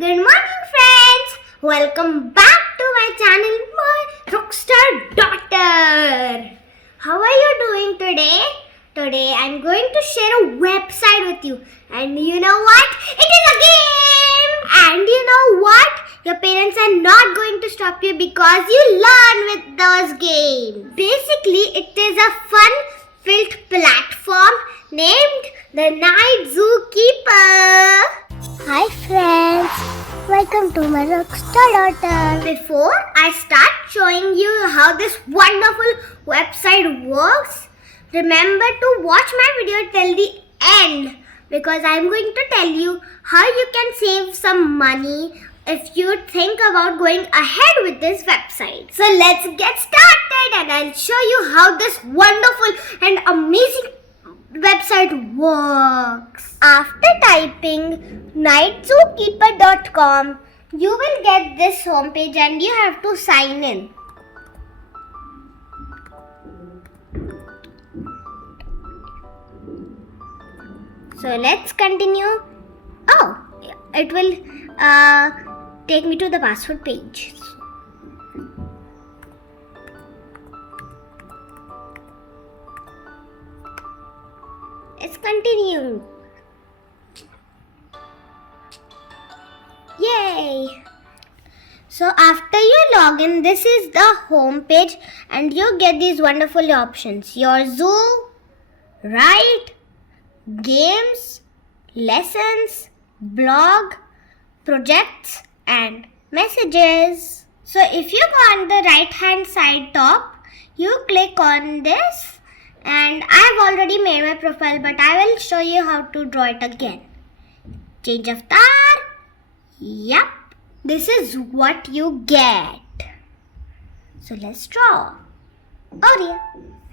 Good morning, friends. Welcome back to my channel, my Rockstar daughter. How are you doing today? Today I'm going to share a website with you. And you know what? It is a game! And you know what? Your parents are not going to stop you because you learn with those games. Basically, it is a fun-filled platform named the NightZookeeper. Hi friends, welcome to my Rockstar daughter. Before I start showing you how this wonderful website works, remember to watch my video till the end because I'm going to tell you how you can save some money if you think about going ahead with this website. So let's get started and I'll show you how this wonderful and amazing website works. After typing NightZookeeper.com, you will get this homepage and you have to sign in. So let's continue. Oh, it will take me to the password page. Let's continue. Yay! So after you log in, this is the home page and you get these wonderful options. Your zoo, write, games, lessons, blog, projects and messages. So if you go on the right hand side top, you click on this. And I've already made my profile, but I will show you how to draw it again. Change avatar. Yep. This is what you get. So let's draw. Oh dear.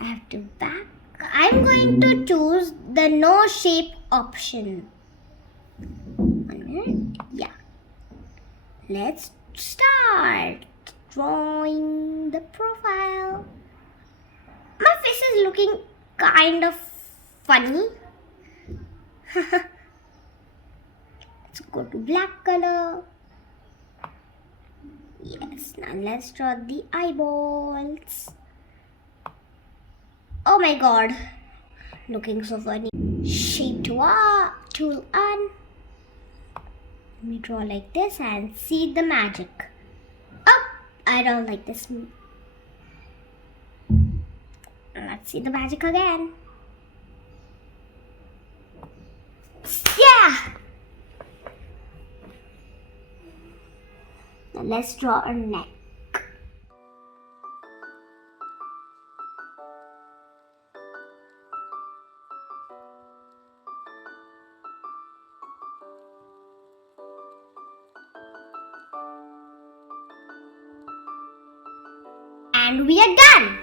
I have to back. I'm going to choose the no shape option. 1 minute. Yeah. Let's start drawing the profile. My face is looking kind of funny. Let's go to black color. Yes, now let's draw the eyeballs. Oh my god, looking so funny. Shape tool on. Let me draw like this and see the magic. Oh, I don't like this. Let's see the magic again. Yeah! Now let's draw a neck. And we are done!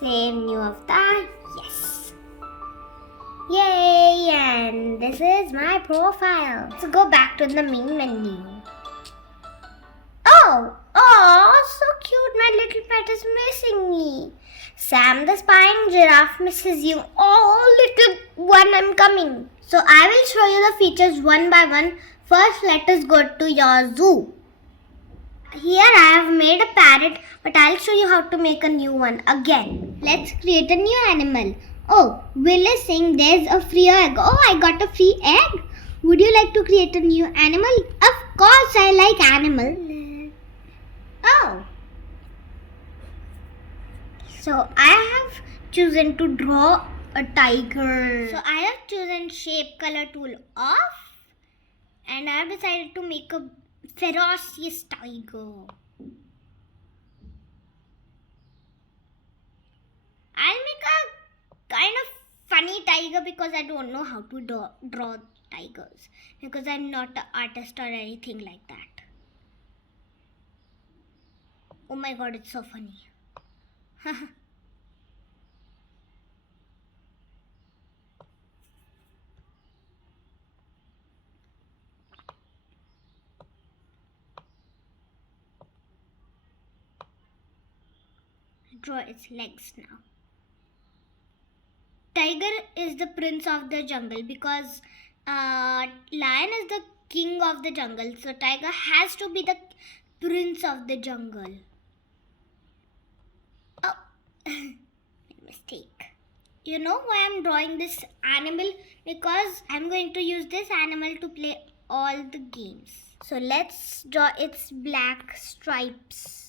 Save new avatar. Yes. Yay! And this is my profile. Let's go back to the main menu. Oh, so cute. My little pet is missing me. Sam the spying giraffe misses you. Oh, little one, I'm coming. So I will show you the features one by one. First, let us go to your zoo. Here I have made a parrot, but I'll show you how to make a new one again. Let's create a new animal. Oh, Will is saying there's a free egg. Oh, I got a free egg. Would you like to create a new animal? Of course, I like animal. Oh. So I have chosen to draw a tiger. So I have chosen shape color tool off. And I have decided to make a ferocious tiger. I'll make a kind of funny tiger because I don't know how to draw tigers. Because I'm not an artist or anything like that. Oh my god, it's so funny. Draw its legs now. Tiger is the prince of the jungle because lion is the king of the jungle. So tiger has to be the prince of the jungle. Oh, mistake. You know why I'm drawing this animal? Because I'm going to use this animal to play all the games. So let's draw its black stripes.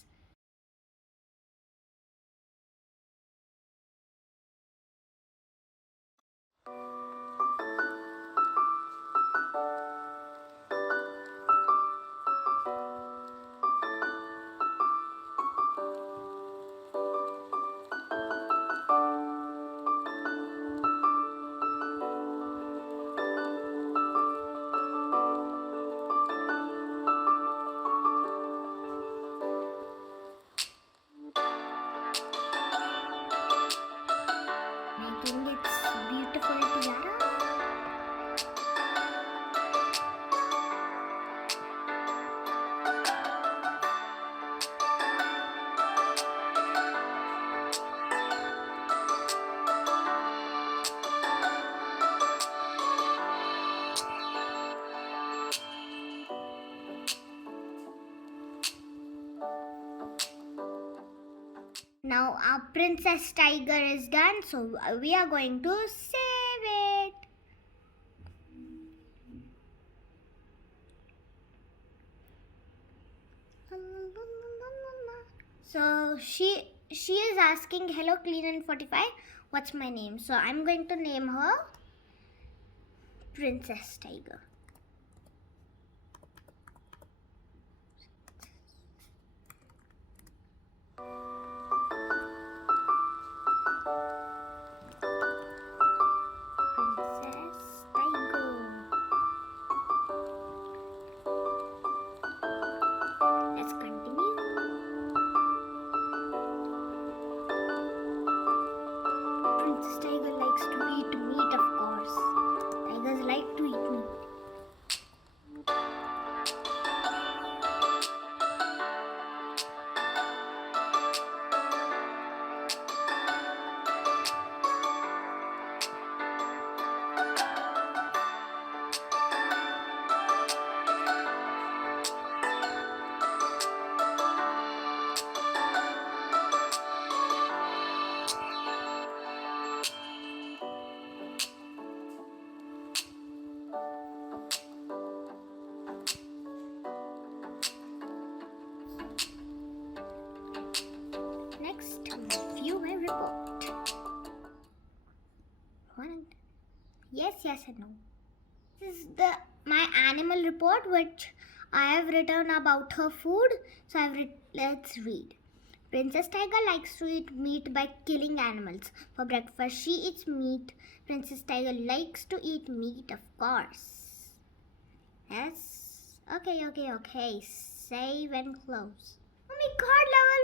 Making its beautiful tiara. Now our princess tiger is done, so we are going to save it. So she is asking, hello Clean45, what's my name? So I'm going to name her Princess Tiger. Next, view my report. Yes and no. This is my animal report, which I have written about her food. So let's read. Princess Tiger likes to eat meat by killing animals. For breakfast, she eats meat. Princess Tiger likes to eat meat, of course. Yes. Okay. Save and close. Oh my god, level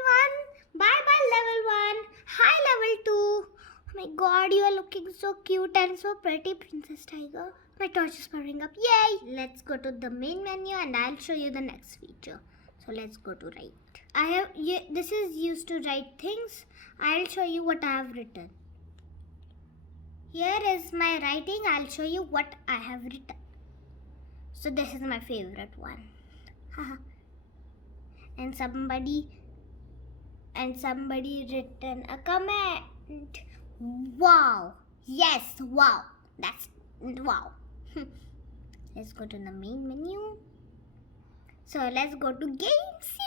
1. Bye, level 1. Hi, level 2. Oh my god, you are looking so cute and so pretty, Princess Tiger. My torch is powering up. Yay! Let's go to the main menu and I'll show you the next feature. So let's go to write. This is used to write things. I'll show you what I have written. Here is my writing. I'll show you what I have written. So this is my favorite one. and somebody written a comment. Wow. Yes, wow. That's wow. Let's go to the main menu. So let's go to Game C.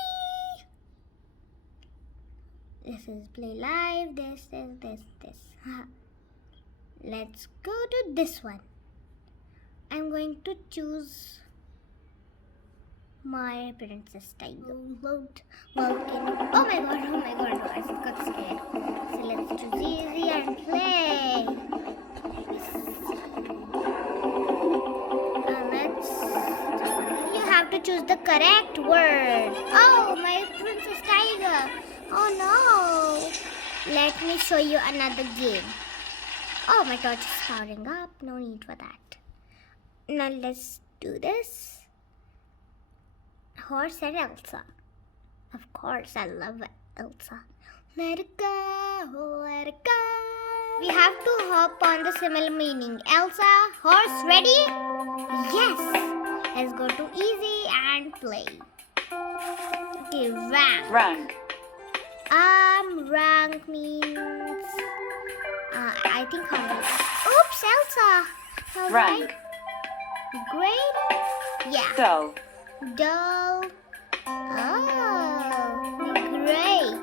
This is play live. This. Let's go to this one. I'm going to choose my Princess Tiger. Load. Oh my god, I got scared. So let's choose easy and play. You have to choose the correct word. Oh, my Princess Tiger. Oh no. Let me show you another game. Oh, my torch is powering up. No need for that. Now let's do this. Horse and Elsa. Of course, I love Elsa. Let it go, let it go. We have to hop on the similar meaning. Elsa, horse, ready? Yes. Let's go to easy and play. Okay, rank. Rank. Rank means I think how. Oops, Elsa. All Rank. right. Grade. Yeah. Dull. Dull. Oh, great.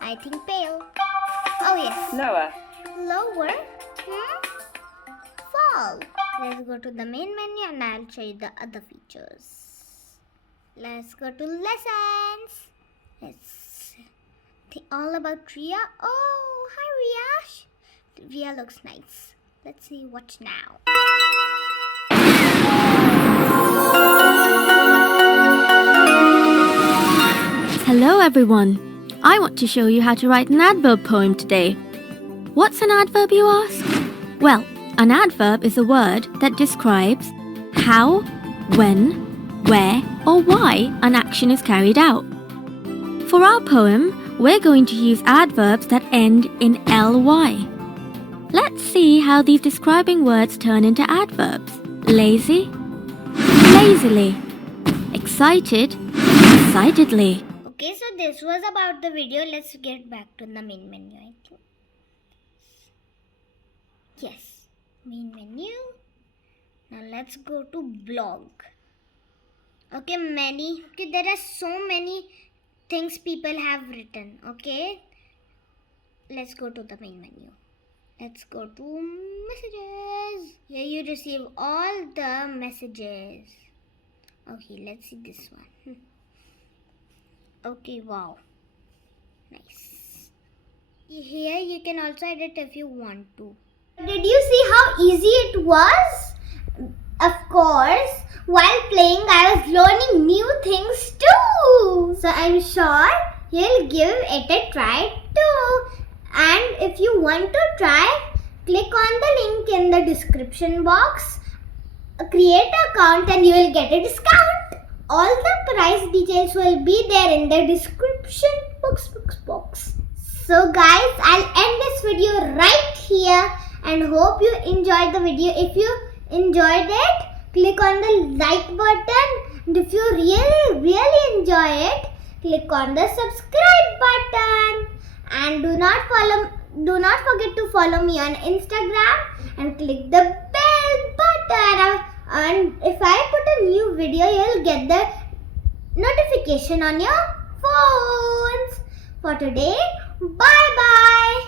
I think pale. Oh yes. Lower. Lower. Fall. Let's go to the main menu and I'll show you the other features. Let's go to lessons. Let's think all about Ria. Oh, hi Ria. Ria looks nice. Let's see what's now. Hello everyone. I want to show you how to write an adverb poem today. What's an adverb, you ask? Well, an adverb is a word that describes how, when, where or why an action is carried out. For our poem, we're going to use adverbs that end in ly. Let's see how these describing words turn into adverbs. Lazy, lazily. Excited, excitedly. Okay, so this was about the video. Let's get back to the main menu, I think. Yes, main menu. Now let's go to blog. Okay, there are so many things people have written. Okay, let's go to the main menu. Let's go to messages. Here you receive all the messages. Okay, let's see this one. Okay, wow. Nice. Here you can also edit if you want to. Did you see how easy it was? Of course, while playing I was learning new things too. So I'm sure you'll give it a try too. And if you want to try, click on the link in the description box. Create an account and you will get a discount. All the price details will be there in the description box. So guys, I'll end this video right here and hope you enjoyed the video. If you enjoyed it, click on the like button. And if you really enjoy it, click on the subscribe button. And do not forget to follow me on Instagram and click the bell button. And if I put a new video, you'll get the notification on your phones. For today, bye bye.